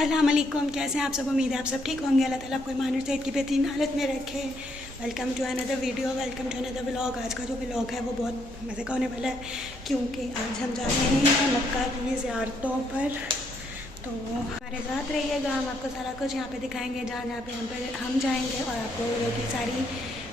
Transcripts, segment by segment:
अस्सलामुअलैकुम, कैसे हैं आप सब। उम्मीद है आप सब ठीक होंगे। अल्लाह ताला आपको ईमान और सेहत की बेहतरीन हालत में रखे। Welcome to another video, welcome to another vlog. आज का जो व्लॉग है वो बहुत मज़े का होने वाला है, क्योंकि आज हम जा रहे हैं मक्का की ज़ियारतों पर। तो हमारे साथ रहिएगा, हम आपको सारा कुछ यहाँ पे दिखाएंगे, जहाँ जहाँ पे हम जाएंगे, और आपको की सारी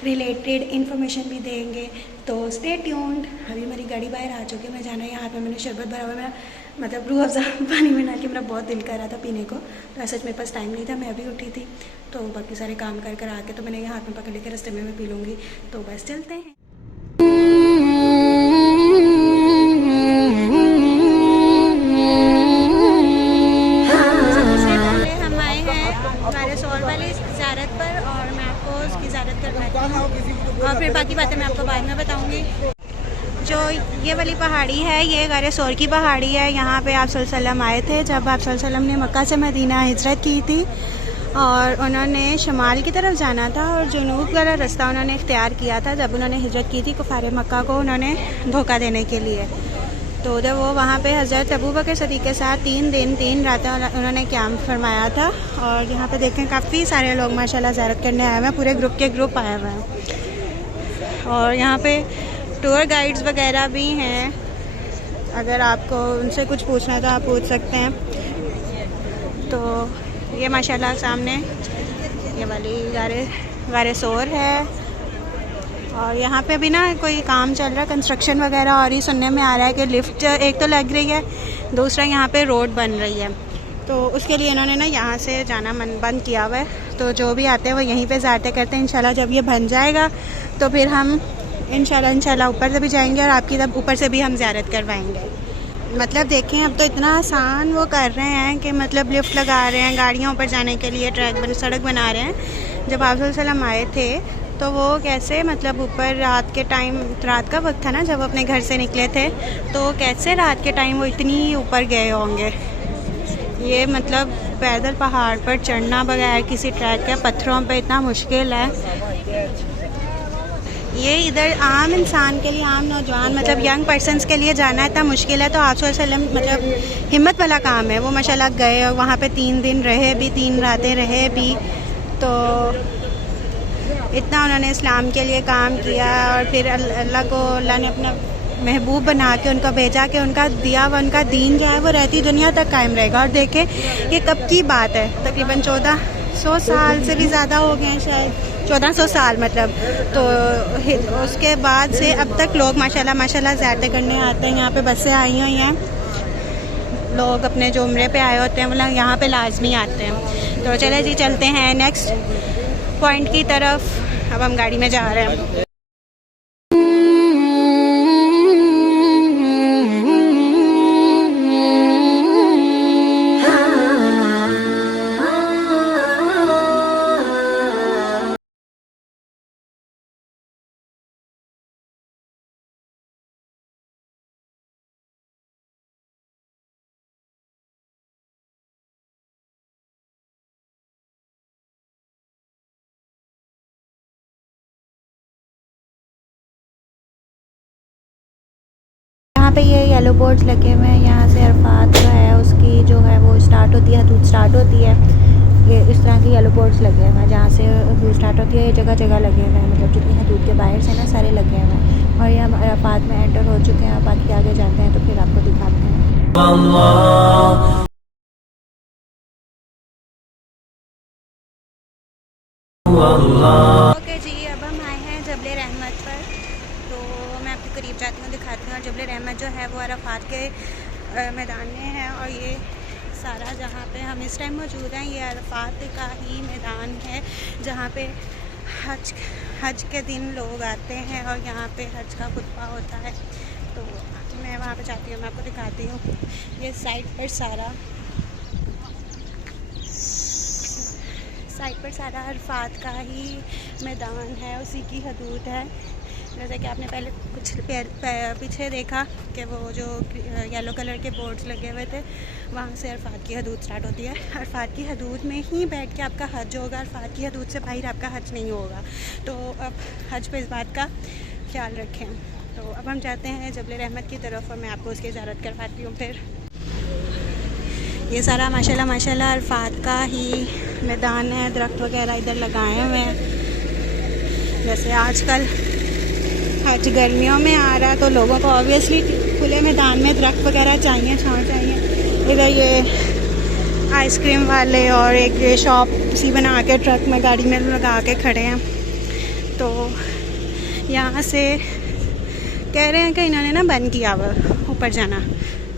रिलेटेड इन्फॉर्मेशन भी देंगे। तो स्टे ट्यून्ड। अभी मेरी गाड़ी बाहर आ चुकी है, मैं जाना है। यहाँ पे मैंने शरबत भरा हुआ है, मेरा मतलब रूह अफ़ज़ा पानी में डाल के मेरा बहुत दिल कर रहा था पीने को। तो ऐसा मेरे पास टाइम नहीं था, मैं अभी उठी थी, तो बाकी सारे काम कर आके तो मैंने ये हाथ में पकड़ लेके रास्ते में मैं पी लूँगी। तो बस चलते हैं। और फिर बाकी बातें मैं आपको बाद में बताऊंगी। जो ये वाली पहाड़ी है, ये गारे सोर की पहाड़ी है। यहाँ पे आप सल्लल्लाहु अलैहि वसल्लम आए थे, जब आप सल्लल्लाहु अलैहि वसल्लम ने मक्का से मदीना हिजरत की थी, और उन्होंने शमाल की तरफ जाना था और जुनूब वाला रास्ता उन्होंने इख्तियार किया था जब उन्होंने हिजरत की थी कुफार मक्का को उन्होंने धोखा देने के लिए। तो उधर वो वहाँ पे हज़रत अबू बकर सिद्दीक़ के साथ 3 दिन 3 रातें उन्होंने क़याम फरमाया था। और यहाँ पे देखें काफ़ी सारे लोग माशाल्लाह ज़ियारत करने आए हुए हैं, पूरे ग्रुप के ग्रुप आए हुए हैं। और यहाँ पे टूर गाइड्स वगैरह भी हैं, अगर आपको उनसे कुछ पूछना है तो आप पूछ सकते हैं। तो ये माशाल्लाह सामने ये वाली गारे सोर है। और यहाँ पे भी ना कोई काम चल रहा है, कंस्ट्रक्शन वगैरह, और ही सुनने में आ रहा है कि लिफ्ट एक तो लग रही है, दूसरा यहाँ पे रोड बन रही है। तो उसके लिए इन्होंने ना यहाँ से जाना बंद किया हुआ है। तो जो भी आते हैं वो यहीं पे ज़ियारतें करते हैं। इंशाल्लाह जब ये बन जाएगा तो फिर हम इंशाल्लाह ऊपर से भी जाएंगे, और आपकी तब ऊपर से भी हम ज़ियारत करवाएंगे। मतलब देखें, अब तो इतना आसान वो कर रहे हैं कि मतलब लिफ्ट लगा रहे हैं गाड़ियों पर जाने के लिए, सड़क बना रहे हैं। जब आप सल्लम आए थे तो वो कैसे मतलब ऊपर रात का वक्त था ना, जब अपने घर से निकले थे, तो कैसे रात के टाइम वो इतनी ऊपर गए होंगे। ये मतलब पैदल पहाड़ पर चढ़ना बगैर किसी ट्रैक के, पत्थरों पे इतना मुश्किल है। ये इधर आम इंसान के लिए, आम नौजवान मतलब यंग पर्सनस के लिए जाना इतना मुश्किल है। तो आप सल्लम मतलब हिम्मत वाला काम है। वो माशाल्लाह गए और वहाँ पे 3 दिन रहे भी, 3 रातें रहे भी। तो इतना उन्होंने इस्लाम के लिए काम किया, और फिर अल्लाह ने अपना महबूब बना के उनको भेजा कि उनका दिया हुआ उनका दीन जो है वो रहती दुनिया तक कायम रहेगा। और देखें ये कब की बात है, तकरीबन 1400 साल से भी ज़्यादा हो गए हैं, शायद 1400 साल मतलब। तो उसके बाद से अब तक लोग माशाल्लाह ज़ियारतें करने आते हैं। यहाँ पे बसें आई हुई हैं, लोग अपने जो उम्रे पे आए होते हैं वो यहाँ पे लाजमी आते हैं। तो चले जी, चलते हैं नेक्स्ट पॉइंट की तरफ। अब हम गाड़ी में जा रहे हैं। यहाँ पे ये येलो बोर्ड्स लगे हुए हैं। यहाँ से अरफात जो है उसकी जो है वो स्टार्ट होती है, हदूद स्टार्ट होती है। ये इस तरह के येलो बोर्ड्स लगे हुए हैं जहाँ से हदूद स्टार्ट होती है। ये जगह जगह लगे हुए हैं, मतलब जितनी हदूद के बाहर से ना सारे लगे हुए हैं। और ये हम अरफात में एंटर हो चुके हैं, बाकी आगे जाते हैं तो फिर आपको दिखाते हैं। ओके जी, अब हम आए हैं जबल रहमत पर। तो मैं आपके करीब जाती हूँ, दिखाती हूँ। और जबल रहमत जो है वो अरफात के मैदान में है। और ये सारा जहाँ पे हम इस टाइम मौजूद हैं, ये अरफात का ही मैदान है, जहाँ पे हज के दिन लोग आते हैं और यहाँ पे हज का खुतबा होता है। तो मैं वहाँ पे जाती हूँ, मैं आपको दिखाती हूँ। ये साइड पर सारा अरफात का ही मैदान है, उसी की हदूद है। जैसे कि आपने पहले कुछ पीछे देखा कि वो जो येलो कलर के बोर्ड्स लगे हुए थे, वहाँ से अरफात की हदूद स्टार्ट होती है। अरफात की हदूद में ही बैठ के आपका हज होगा, अरफात की हदूद से बाहर आपका हज नहीं होगा। तो अब हज पे इस बात का ख्याल रखें। तो अब हम जाते हैं जबल रहमत की तरफ और मैं आपको उसकी ज़ियारत करवाती हूँ। फिर ये सारा माशाल्लाह माशाल्लाह अरफात का ही मैदान है, दरख्त वगैरह इधर लगाए हुए हैं। जैसे आजकल हज गर्मियों में आ रहा है तो लोगों को ऑब्वियसली खुले मैदान में दरख्त वगैरह चाहिए, छाँव चाहिए। इधर ये आइसक्रीम वाले और एक ये शॉप सी बना के ट्रक में गाड़ी में लगा के खड़े हैं। तो यहाँ से कह रहे हैं कि इन्होंने ना बंद किया हुआ ऊपर जाना,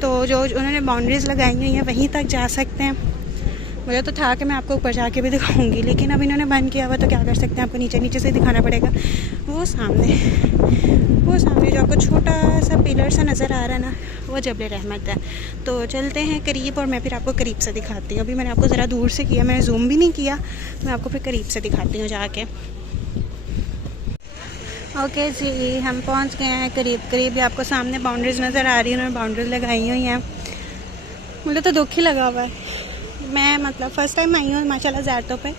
तो जो उन्होंने बाउंड्रीज़ लगाई हुई हैं वहीं तक जा सकते हैं। मुझे तो था कि मैं आपको ऊपर जाके भी दिखाऊंगी, लेकिन अब इन्होंने बंद किया हुआ तो क्या कर सकते हैं, आपको नीचे नीचे से दिखाना पड़ेगा। वो सामने जो आपको छोटा सा पिलर सा नज़र आ रहा है ना, वो जबल रहमत है। तो चलते हैं करीब और मैं फिर आपको करीब से दिखाती हूँ। अभी मैंने आपको ज़रा दूर से किया, मैंने जूम भी नहीं किया, मैं आपको फिर करीब से दिखाती हूँ जाके। ओके जी, हम पहुंच गए हैं करीब। ये आपको सामने बाउंड्रीज नज़र आ रही है, उन्होंने बाउंड्रीज लगाई हुई हैं। मुझे तो दुख ही लगा हुआ है। मैं मतलब फ़र्स्ट टाइम आई हूँ माशाल्लाह ज़्यारतों पे,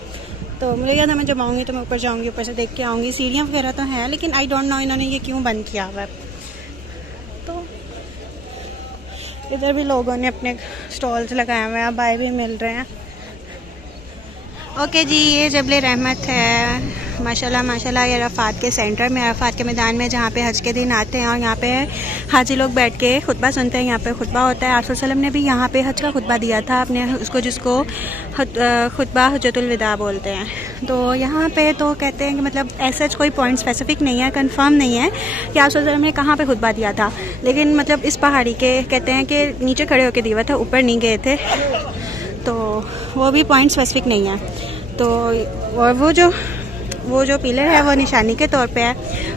तो मुझे याद है मैं जब आऊँगी तो मैं ऊपर जाऊँगी, ऊपर से देख के आऊँगी। सीढ़ियाँ वगैरह तो हैं, लेकिन आई डोंट नो इन्होंने ये क्यों बंद किया हुआ है। तो इधर भी लोगों ने अपने स्टॉल्स लगाए हुए हैं, बाय भी मिल रहे हैं। ओके जी, ये जबल रहमत है माशाल्लाह माशाल्लाह। ये अरफात के सेंटर में, अरफात के मैदान में, जहाँ पे हज के दिन आते हैं और यहाँ पे हाजी लोग बैठ के खुतबा सुनते हैं। यहाँ पे खुतबा होता है। आप सल्लल्लाहु अलैहि वसल्लम ने भी यहाँ पे हज का खुतबा दिया था अपने उसको, जिसको खुतबा हज्जतुल विदा बोलते हैं। तो यहाँ पे तो कहते हैं कि मतलब ऐसा कोई पॉइंट स्पेसिफिक नहीं है, कंफर्म नहीं है कि आप सल्लल्लाहु अलैहि वसल्लम ने कहाँ पर खुतबा दिया था, लेकिन मतलब इस पहाड़ी के कहते हैं कि नीचे खड़े होकर दिया था, ऊपर नहीं गए थे, तो वो भी पॉइंट स्पेसिफिक नहीं है। तो और वो जो पिलर है वो निशानी के तौर पे है।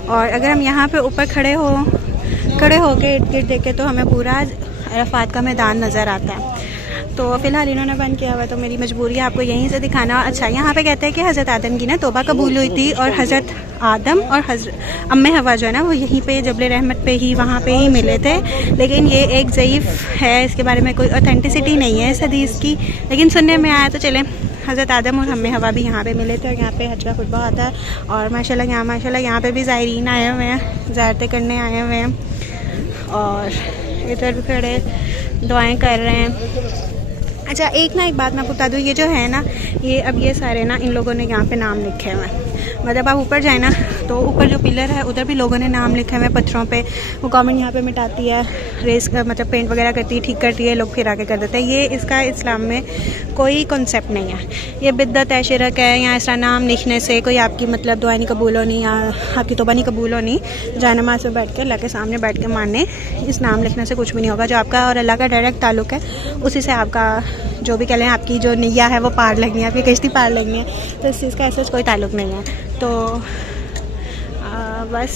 और अगर हम यहाँ पे ऊपर खड़े हो के इर्द गिर्द देखें तो हमें पूरा अरफात का मैदान नज़र आता है। तो फ़िलहाल इन्होंने बंद किया हुआ, तो मेरी मजबूरी है आपको यहीं से दिखाना। अच्छा, यहाँ पे कहते हैं कि हज़रत आदम की ना तौबा कबूल हुई थी, और हज़रत आदम और अम्मे हवा जो है ना वो यहीं पे जबल रहमत पे ही, वहाँ पे ही मिले थे। लेकिन ये एक ज़ईफ़ है, इसके बारे में कोई ऑथेंटिसिटी नहीं है इस हदीस की, लेकिन सुनने में आया। तो चलें, हज़रत आदम और अम्मे हवा भी यहाँ पे मिले थे और यहाँ पे हज का खुतबा आता है। और माशाल्लाह यहाँ पे भी ज़ायरीन आए हुए हैं, ज़ियारतें करने आए हुए हैं, और इधर भी खड़े दुआएं कर रहे हैं। अच्छा, एक बात मैं आपको बता दूँ, ये जो है ना, ये सारे ना इन लोगों ने यहाँ पे नाम लिखे हुए हैं। मतलब आप ऊपर जाए ना तो ऊपर जो पिलर है उधर भी लोगों ने नाम लिखे हुए हैं पत्थरों पे। वो गवर्नमेंट यहाँ पे मिटाती है, रेस मतलब पेंट वगैरह करती है, ठीक करती है, लोग फिर आके कर देते हैं। ये इसका इस्लाम में कोई कॉन्सेप्ट नहीं है, ये बिद्दत है, शिरक है। यहाँ ऐसा नाम लिखने से कोई आपकी मतलब दुआ नहीं कबूल होनी या आपकी तौबा नहीं कबूल होनी। जानमाज़ में बैठ के अल्लाह के सामने बैठ के मानने, इस नाम लिखने से कुछ भी नहीं होगा। जो आपका और अल्लाह का डायरेक्ट ताल्लुक़ है, उसी से आपका जो भी कह लें, आपकी जो निय्या है वो पार लगनी है, आपकी कश्ती पार लगनी है। तो इस चीज़ का ऐसा कोई ताल्लुक़ नहीं है। तो बस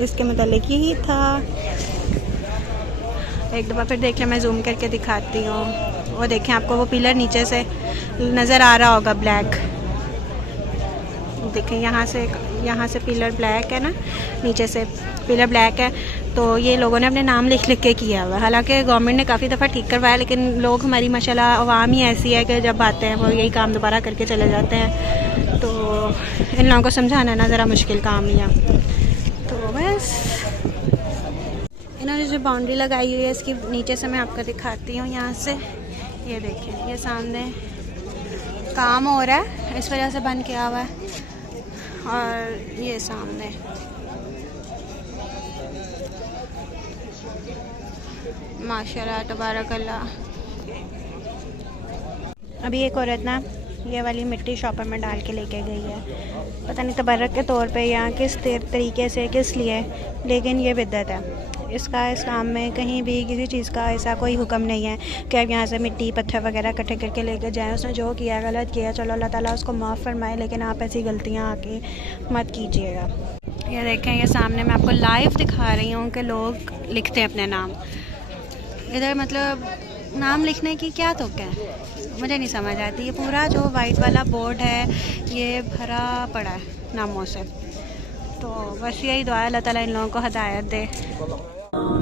इसके मतलब यही था। एक दफ़ा फिर देख लें, मैं जूम करके दिखाती हूँ। वो देखें, आपको वो पिलर नीचे से नज़र आ रहा होगा, ब्लैक। देखें यहाँ से पिलर ब्लैक है ना, नीचे से पिलर ब्लैक है। तो ये लोगों ने अपने नाम लिख के किया हुआ है। हालांकि गवर्नमेंट ने काफ़ी दफ़ा ठीक करवाया, लेकिन लोग, हमारी माशाल्लाह आवाम ही ऐसी है कि जब आते हैं वो यही काम दोबारा करके चले जाते हैं। तो इन लोगों को समझाना ना ज़रा मुश्किल काम ही है। तो बस इन्होंने जो बाउंड्री लगाई हुई है, इसकी नीचे से मैं आपको दिखाती हूँ। यहाँ से ये देखें, ये सामने काम हो रहा है, इस वजह से बंद किया हुआ है। और ये सामने माशाल्लाह तबारकल्लाह। अभी एक औरत ना ये वाली मिट्टी शॉपर में डाल के लेके गई है, पता नहीं तबर्रक के तौर पे या किस तरीके से, किस लिए, लेकिन ये बिद्दत है। इसका इस्लाम में कहीं भी किसी चीज़ का ऐसा कोई हुक्म नहीं है कि आप यहाँ से मिट्टी पत्थर वगैरह इकट्ठे करके लेकर जाएं। उसने जो किया गलत किया, चलो अल्लाह ताला उसको माफ़ फरमाए, लेकिन आप ऐसी गलतियाँ आके मत कीजिएगा। ये देखें, ये सामने मैं आपको लाइव दिखा रही हूँ कि लोग लिखते हैं अपने नाम। इधर मतलब नाम लिखने की क्या तुक है, मुझे नहीं समझ आती। ये पूरा जो वाइट वाला बोर्ड है ये भरा पड़ा है नामों से। तो बस यही दुआ है, अल्लाह ताला इन लोगों को हिदायत दे।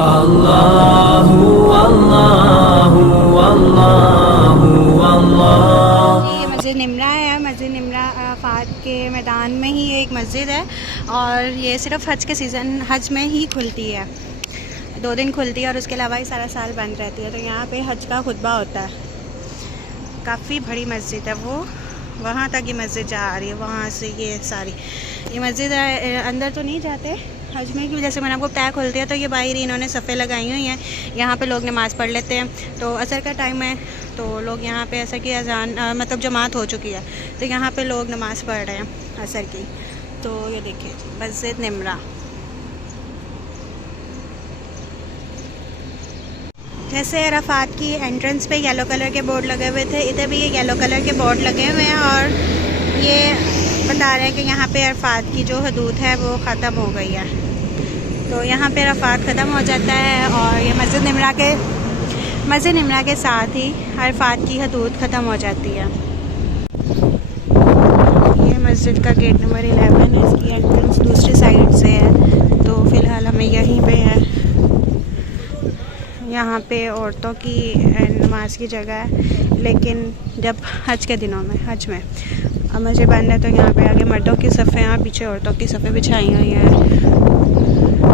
अल्लाहु अल्लाहु अल्लाहु अल्लाह। ये मस्जिद निमरा है। मस्जिद निमरा अरफात के मैदान में ही एक मस्जिद है, और ये सिर्फ हज के सीज़न, हज में ही खुलती है। 2 दिन खुलती है और उसके अलावा ही सारा साल बंद रहती है। तो यहाँ पे हज का खुतबा होता है। काफ़ी बड़ी मस्जिद है वो, वहाँ तक ये मस्जिद जा रही है, वहाँ से ये सारी ये मस्जिद अंदर तो नहीं जाते हज में, क्योंकि जैसे मैंने आपको पैक खोलते हैं तो ये बाहर ही इन्होंने सफ़े लगाई हुई हैं, यहाँ पे लोग नमाज़ पढ़ लेते हैं। तो असर का टाइम है तो लोग यहाँ पे असर की अजान मतलब जमात हो चुकी है तो यहाँ पे लोग नमाज़ पढ़ रहे हैं असर की। तो ये देखिए मस्जिद निमरा, जैसे अराफात की एंट्रेंस पे येलो कलर के बोर्ड लगे हुए थे, इधर भी ये येलो कलर के बोर्ड लगे हुए हैं और ये बता रहे हैं कि यहाँ पे अराफात की जो हदूद है वो ख़त्म हो गई है। तो यहाँ पे अराफात ख़त्म हो जाता है और ये मस्जिद निमरा के साथ ही अराफात की हदूद ख़त्म हो जाती है। ये मस्जिद का गेट नंबर 11 है, इसकी एंट्रेंस दूसरी साइड से है। तो फ़िलहाल हमें यहीं पे है, यहाँ पे औरतों की नमाज की जगह है, लेकिन जब हज के दिनों में हज में अब मस्जिद बंद है तो यहाँ पे आगे मर्दों की सफ़े हैं, पीछे औरतों की सफ़े बिछाई हुई हैं।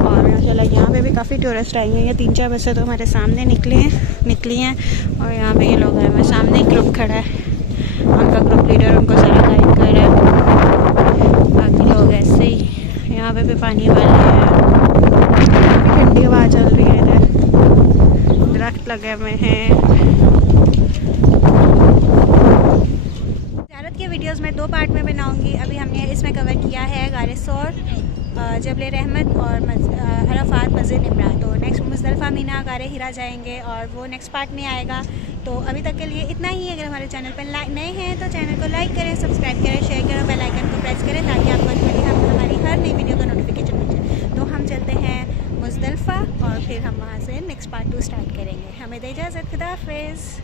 और माशाल्लाह यहाँ पे भी काफ़ी टूरिस्ट आई हुई हैं, 3-4 बसें तो हमारे सामने निकली हैं और यहाँ पे ये लोग आए हुए, सामने एक ग्रुप खड़ा है, उनका ग्रुप लीडर उनको सारा गाइड कर रहा है। बाकी लोग ऐसे ही यहाँ पे भी पानी वाले हैं, काफ़ी ठंडी हवा चल रही है, इधर दरख्त लगे हुए हैं। ज़ियारत के वीडियोस में 2 पार्ट में बनाऊंगी। अभी हमने इसमें कवर किया है गारे सौर, जबल रहमत और अराफात, मस्जिद निमरा। तो नेक्स्ट मुज़दलिफ़ा, मीना, गारे हिरा जाएंगे और वो नेक्स्ट पार्ट में आएगा। तो अभी तक के लिए इतना ही। अगर हमारे चैनल पर नए हैं तो चैनल को लाइक करें, सब्सक्राइब करें, शेयर करें, बेल आइकन को प्रेस करें ताकि आपको हमारी हर नई वीडियो का नोटिफिकेशन मिल जाए। तो हम चलते हैं मुज़दलिफ़ा और फिर हम वहाँ से नेक्स्ट पार्ट 2 स्टार्ट करेंगे। हमें दे इजाज़त, खुदा हाफ़िज़।